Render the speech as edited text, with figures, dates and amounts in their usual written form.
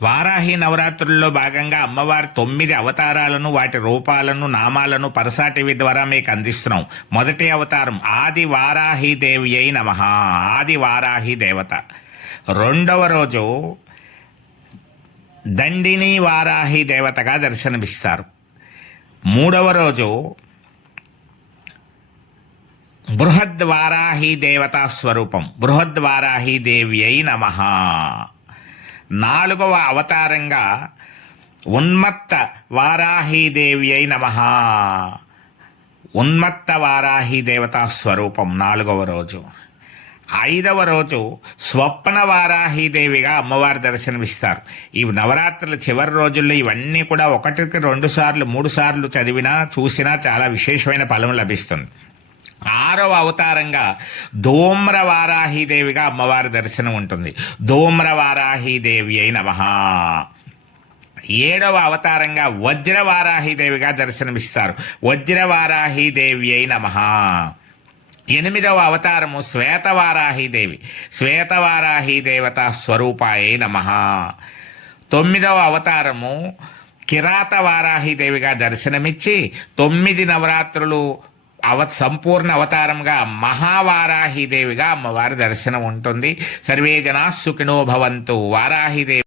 వారాహి నవరాత్రుల్లో భాగంగా అమ్మవారి 9 అవతారాలను, వాటి రూపాలను, నామాలను పరసా టీవీ ద్వారా మీకు అందిస్తున్నాం. మొదటి అవతారం ఆది వారాహి దేవి అయి నమః, ఆది వారాహి దేవత. రెండవ రోజు దండిని వారాహి దేవతగా దర్శనమిస్తారు. మూడవ రోజు బృహద్వారాహి దేవతా స్వరూపం, బృహద్వారాహి దేవి అయి నమః. నాలుగవ అవతారంగా ఉన్మత్త వారాహీదేవి అయి నమః, ఉన్మత్త వారాహి దేవతా స్వరూపం నాలుగవ రోజు. ఐదవ రోజు స్వప్న వారాహీదేవిగా అమ్మవారి దర్శనమిస్తారు. ఈ నవరాత్రుల చివరి రోజుల్లో ఇవన్నీ కూడా 1కి 2 సార్లు 3 సార్లు చదివినా చూసినా చాలా విశేషమైన ఫలం లభిస్తుంది. ఆరవ అవతారంగా ధూమ్ర వారాహీదేవిగా అమ్మవారి దర్శనం ఉంటుంది. ధూమ్ర వారాహీదేవి అయి నమః. ఏడవ అవతారంగా వజ్రవారాహీదేవిగా దర్శనమిస్తారు. వజ్రవారాహీదేవి అయి నమః. ఎనిమిదవ అవతారము శ్వేతవారాహీదేవి, శ్వేతవారాహి దేవత స్వరూపాయ నమః. తొమ్మిదవ అవతారము కిరాత వారాహీదేవిగా దర్శనమిచ్చి 9 నవరాత్రులు సంపూర్ణ అవతారంగా మహావారాహీదేవిగా అమ్మవారి దర్శనం ఉంటుంది. సర్వే జనా సుఖినో భవంతు. వారాహీదేవి